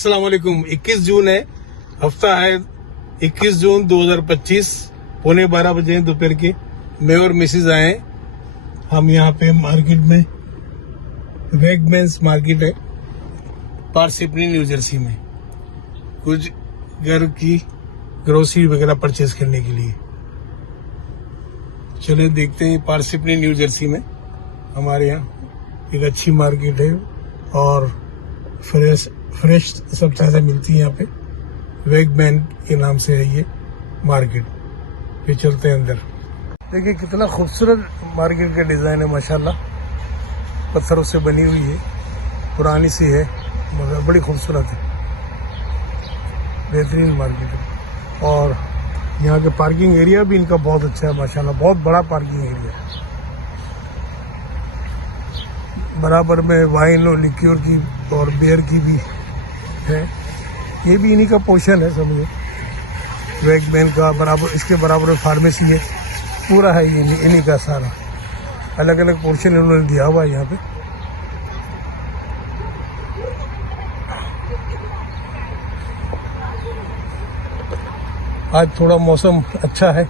अस्सलाम वालेकुम। 21 जून है, हफ्ता है 21 जून 2025, पौने 12 बजे दोपहर के। मैं और मिसेज आए, हम यहाँ पे मार्केट में, वैगमैन्स मार्केट है पारसिपनी न्यू जर्सी में, कुछ घर की ग्रोसरी वगैरह परचेज करने के लिए। चले देखते हैं पारसिपनी न्यू जर्सी में हमारे यहाँ एक अच्छी मार्केट है और फ्रेश सब चीज़ें मिलती हैं यहाँ पे। वैगमैन के नाम से है ये मार्केट। फिर चलते हैं अंदर। देखिए कितना खूबसूरत मार्केट का डिज़ाइन है माशाल्लाह, पत्थरों से बनी हुई है, पुरानी सी है मगर बड़ी खूबसूरत है, बेहतरीन मार्केट है। और यहाँ के पार्किंग एरिया भी इनका बहुत अच्छा है माशाल्लाह, बहुत बड़ा पार्किंग एरिया है। बराबर में वाइन और लिक्योर की और बियर की भी है, ये भी इन्हीं का पोर्शन है समझो। वैगमैन का बराबर, इसके बराबर में फार्मेसी है, पूरा है ये इन्हीं का सारा। अलग अलग पोर्शन इन्होंने दिया हुआ है यहाँ पे। आज थोड़ा मौसम अच्छा है,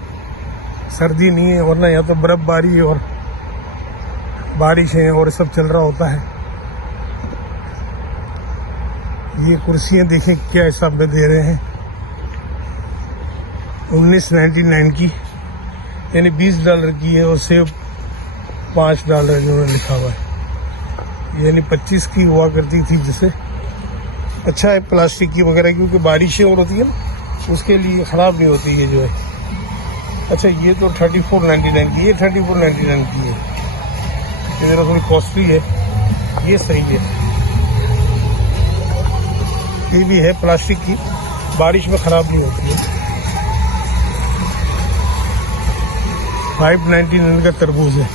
सर्दी नहीं है, वरना यहाँ तो बर्फबारी और बारिशें और सब चल रहा होता है। ये कुर्सियां देखें क्या हिसाब में दे रहे हैं, 1999 की, यानी $20 की है, और सेब $5 इन्होंने लिखा हुआ है, यानी 25 की हुआ करती थी। जिसे अच्छा है प्लास्टिक की वगैरह, क्योंकि बारिशें और होती है ना, उसके लिए ख़राब नहीं होती है जो है। अच्छा ये तो 34.99 की, ये 34.99 की है, ये थोड़ी कॉस्टली है, ये सही है। ये भी है प्लास्टिक की, बारिश में ख़राब नहीं होती है। 5.99 का तरबूज है।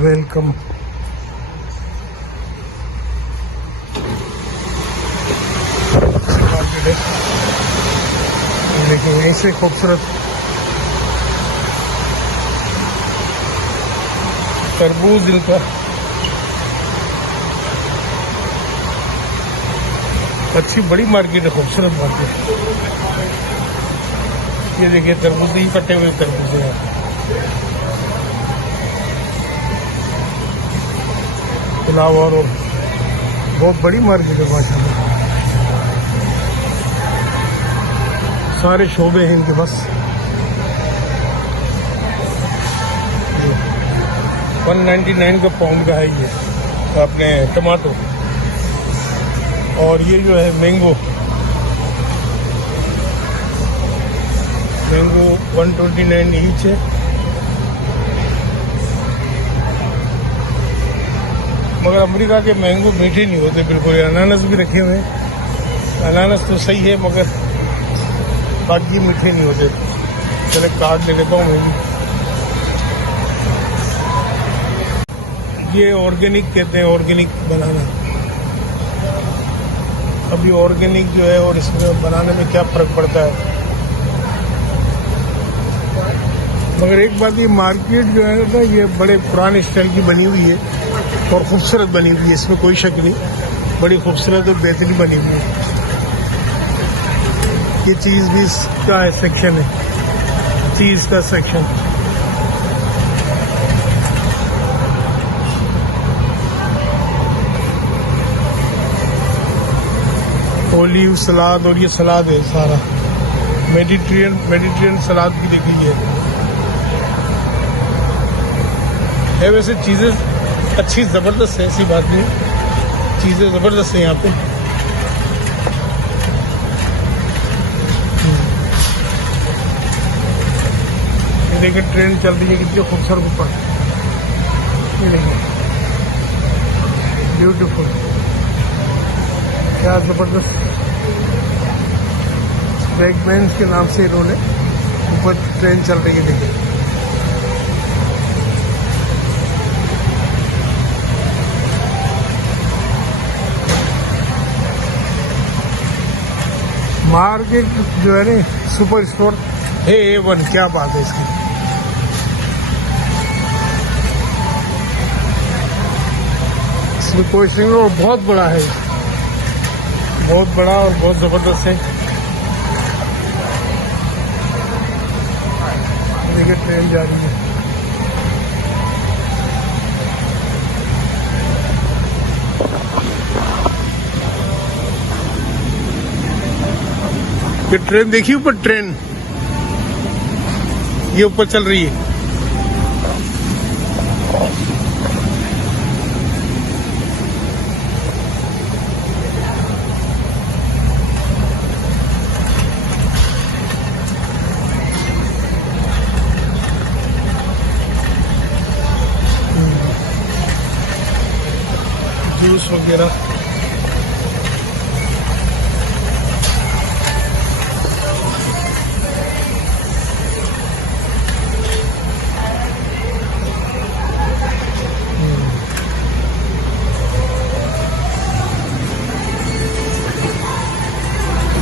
वेलकम। देखिए यहीं से खूबसूरत तरबूज इनका, अच्छी बड़ी मार्केट है, खूबसूरत मार्केट। ये देखिए तरबूज ही कटे हुए तरबूज है। फ्लावर और बहुत बड़ी मार्केट है माशाल्लाह, सारे शोबे हैं इनके पास। 199 का पाउंड का है ये अपने टमाटो। और ये जो है मैंगो 129 ईच है। मगर अमेरिका के मैंगो मीठे नहीं होते बिल्कुल। अनानास भी रखे हुए हैं, अनानास तो सही है मगर बाकी मीठे नहीं होते। चले कार्ड ले लेता हूँ मैं। ये ऑर्गेनिक कहते हैं, ऑर्गेनिक बनाना। अभी ऑर्गेनिक जो है और इसमें बनाने में क्या फर्क पड़ता है। मगर एक बात, ये मार्केट जो है ना, ये बड़े पुराने स्टाइल की बनी हुई है और खूबसूरत बनी हुई है, इसमें कोई शक नहीं। बड़ी खूबसूरत और बेहतरीन बनी हुई है। ये चीज़ भी इसका है, सेक्शन है, चीज़ का सेक्शन। ओलिव सलाद, और ये सलाद है सारा मेडिटेरियन सलाद भी देखिए है। वैसे चीज़ें अच्छी ज़बरदस्त है, ऐसी बात नहीं, चीज़ें ज़बरदस्त है यहाँ पे। देखिए ट्रेन चल रही है, कितनी खूबसूरत ऊपर, ये देखिए ब्यूटीफुल, क्या ज़बरदस्त। वैगमैन्स के नाम से इन्होंने ऊपर ट्रेन चल रही है। देखिए मार्केट जो है ना, सुपर स्टोर है A1, क्या बात है इसकी। इसमें कोई सिंगल और बहुत बड़ा है, बहुत बड़ा और बहुत जबरदस्त है। देखिए ट्रेन जा रही है। ये ट्रेन देखिए, ऊपर ट्रेन ये ऊपर चल रही है। जूस वगैरह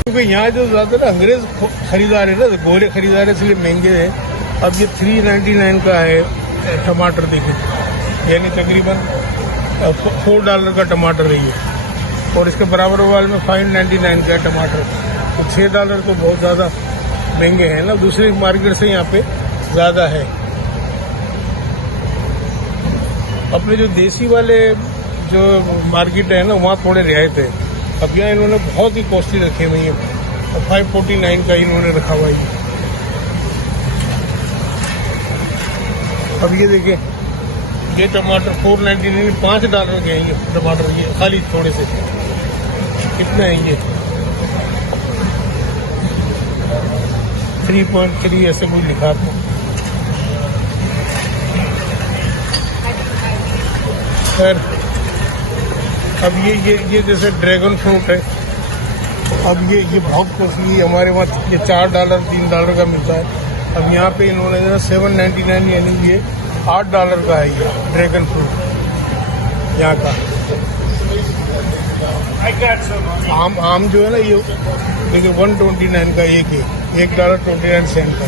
क्योंकि यहाँ जो ज्यादा ना अंग्रेज खरीदार है ना, गोरे खरीदार है, इसलिए महंगे हैं। अब ये 399 का है टमाटर, देखिए, यानी तकरीबन $4 का टमाटर है ये। और इसके बराबर वाले में 599 का है टमाटर। तो $6 तो बहुत ज़्यादा महंगे हैं ना, दूसरी मार्केट से यहाँ पे ज़्यादा है। अपने जो देसी वाले जो मार्केट है ना, वहाँ थोड़े रियायत है। अब यहाँ इन्होंने बहुत ही कॉस्टली रखे हुए हैं, 549 का इन्होंने रखा हुआ है। अब ये देखिए, ये टमाटर 499, $5 के हैं ये टमाटर, ये खाली थोड़े से। कितना है ये? 3.3 ऐसे कोई लिखा था। खैर, अब ये जैसे ड्रैगन फ्रूट है, अब ये बहुत कॉस्टली है। हमारे वहाँ ये $4 $3 का मिलता है। अब यहाँ पे इन्होंने जो 799, यानी ये $8 का है ये ड्रैगन फ्रूट यहाँ का। आम जो है ना, ये देखिए 129 का एक है, $1.29 का।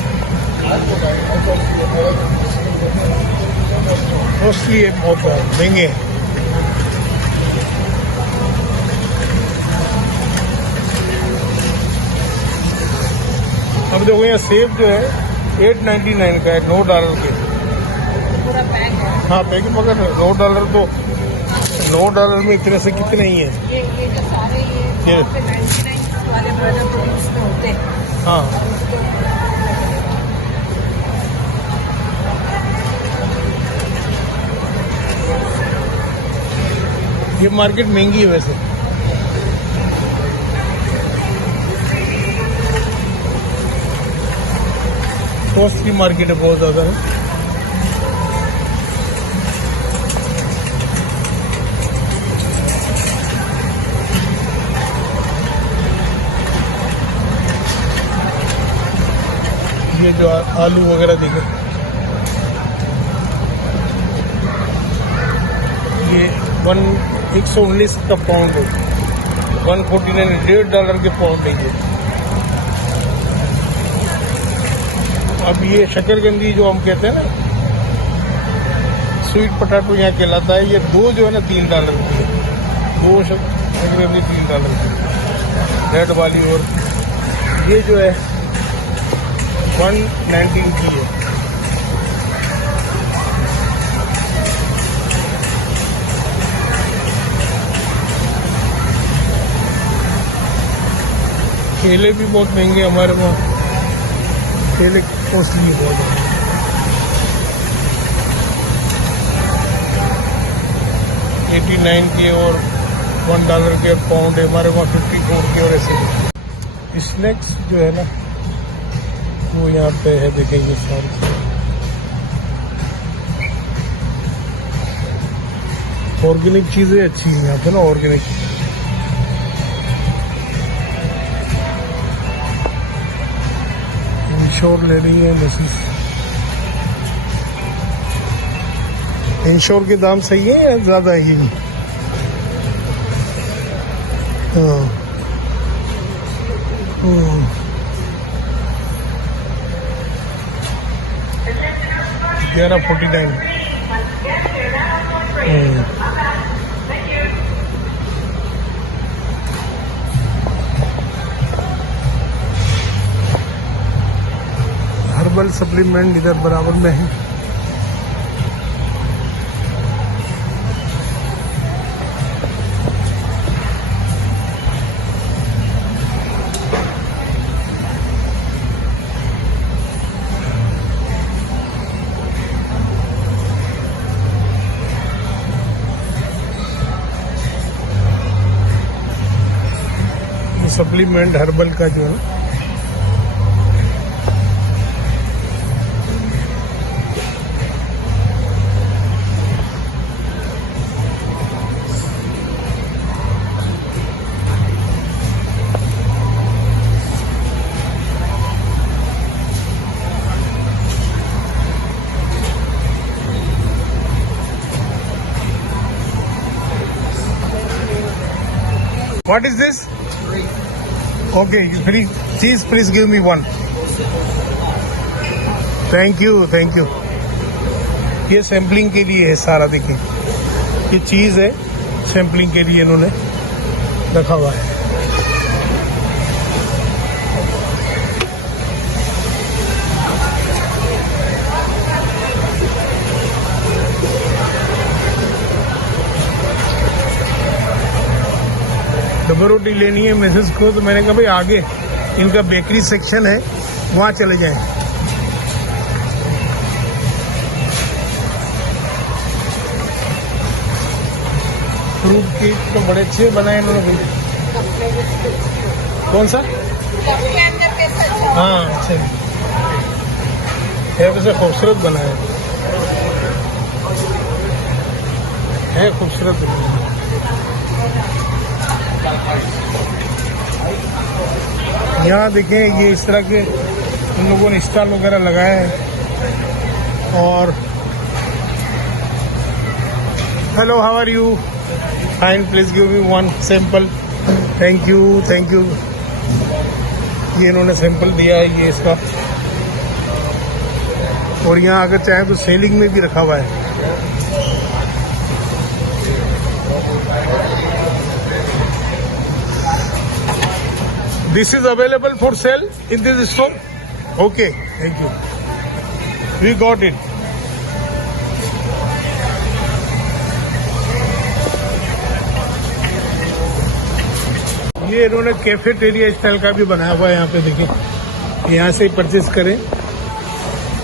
कॉस्टली है, बहुत महंगे हैं। अब देखो यहाँ सेब जो है 899 का है, $9 के। पूरा पैक है। हाँ, पैकेट मगर $9 तो $9 में इतने से कितने ही है। ये जो सारे ये 99 वाले प्रोडक्ट में होते हैं। हाँ, ये मार्केट महंगी है वैसे। कॉस्ट की मार्केट है, बहुत ज्यादा है। ये जो आलू वगैरह देखे, ये 119 का पाउंड है, 149, $1.5 के पाउंड है ये। अब ये शकरकंदी जो हम कहते हैं ना, स्वीट पोटैटो यहाँ कहलाता है, ये दो जो है ना $3 की है, दो शकरकंदी $3 की, रेड वाली। और ये जो है 119 की है। केले भी बहुत महंगे हमारे वहाँ, केले कॉस्टली बहुत है। $89 के और $1 के पाउंड है, हमारे वहाँ 54 के और ऐसे। स्नैक्स जो है ना, वो यहाँ पे है, देखेंगे सारी। ऑर्गेनिक चीजें अच्छी हैं यहाँ पे ना, ऑर्गेनिक। इंश्योर ले रही है बसेस। इंश्योर के दाम सही है या ज्यादा ही? हाँ, 11:49। हर्बल सप्लीमेंट इधर बराबर में है। सप्लीमेंट हर्बल का जो है What is this? Okay, please give me one. Thank you. ये सैम्पलिंग के लिए है सारा, देखिए ये चीज़ है, सैम्पलिंग के लिए इन्होंने रखा हुआ है। डबल रोटी लेनी है मिसेस को, तो मैंने कहा भाई आगे इनका बेकरी सेक्शन है, वहाँ चले जाएं। फ्रूट केक तो बड़े अच्छे बनाए इन्होंने। कौन सा? हाँ अच्छा है, वैसे खूबसूरत बनाया है, खूबसूरत। यहाँ देखें ये इस तरह के उन लोगों ने स्टॉल वगैरह लगाए हैं। और hello, how are you? Fine, please give me one sample. Thank you. ये इन्होंने सैंपल दिया है ये इसका। और यहाँ अगर चाहे तो सेलिंग में भी रखा हुआ है। This is available for sale in this store? Okay, thank you. We got it. ये इन्होंने कैफेटेरिया स्टाइल का भी बनाया हुआ है, यहाँ पे देखिए। यहाँ से ही परचेज करें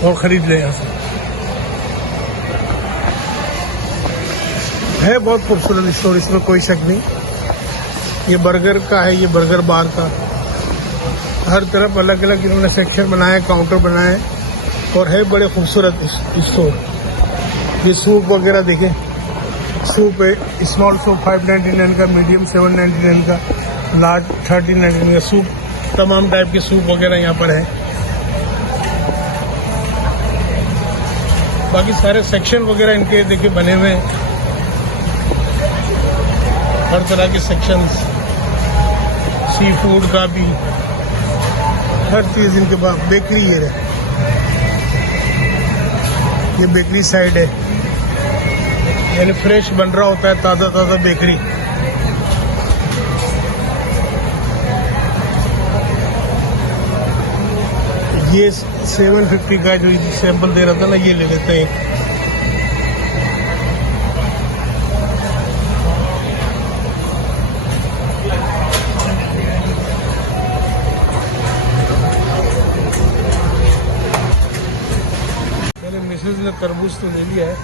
और खरीद लें यहाँ से। है बहुत खूबसूरत स्टोर, इसमें कोई शक नहीं। ये बर्गर का है, ये बर्गर बार का। हर तरफ अलग अलग इन्होंने सेक्शन बनाए, काउंटर बनाए, और है बड़े खूबसूरत स्टोर। ये सूप वगैरह देखें, सूप है, स्मॉल सूप 599 का, मीडियम 799 का, लार्ज 1399 का। सूप, तमाम टाइप के सूप वगैरह यहाँ पर है। बाकी सारे सेक्शन वगैरह इनके देखिए बने हुए हैं, हर तरह के सेक्शंस, सी फूड का भी, हर चीज इनके पास। बेकरी ये बेकरी साइड है, यानी फ्रेश बन रहा होता है, ताज़ा बेकरी। ये 750 का जो सैंपल दे रहा था ना, ये ले लेते हैं। मिसेज ने तरबूज तो ले लिया है,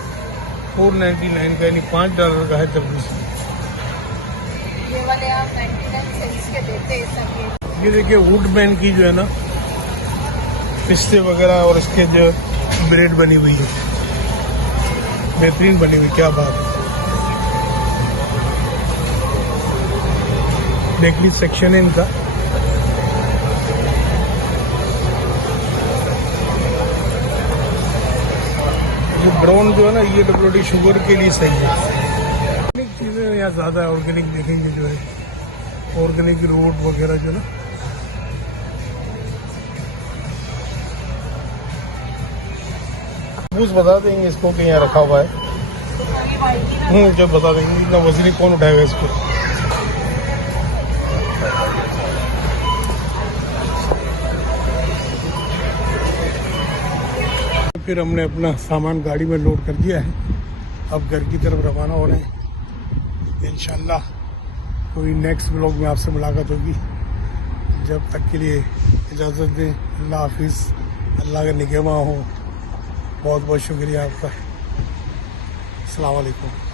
499 का, यानी $5 का है तरबूज। ये वाले आप 99 सेंट्स के देते हैं सब। ये देखिए वुडमैन की जो है ना पिस्ते वगैरह और इसके जो ब्रेड बनी हुई है, बेहतरीन बनी हुई, क्या बात है। बेकरी सेक्शन है इनका। जो ब्राउन जो है ना, ये डब्ल्यूडी शुगर के लिए सही है। ऑर्गेनिक चीज़ें यहाँ ज़्यादा है, ऑर्गेनिक देखेंगे जो है, ऑर्गेनिक रोड वगैरह जो ना। सबूत बता देंगे इसको कि यहाँ रखा हुआ है। ये वाइट ही ना जो बता देंगे, इतना वजनी कौन उठाएगा इसको। फिर हमने अपना सामान गाड़ी में लोड कर दिया है, अब घर की तरफ रवाना हो रहे हैं। इंशाल्लाह कोई नेक्स्ट ब्लॉग में आपसे मुलाकात होगी। जब तक के लिए इजाज़त दें। अल्लाह हाफिज़। अल्लाह का निगहबान हो। बहुत बहुत शुक्रिया आपका। अस्सलाम वालेकुम।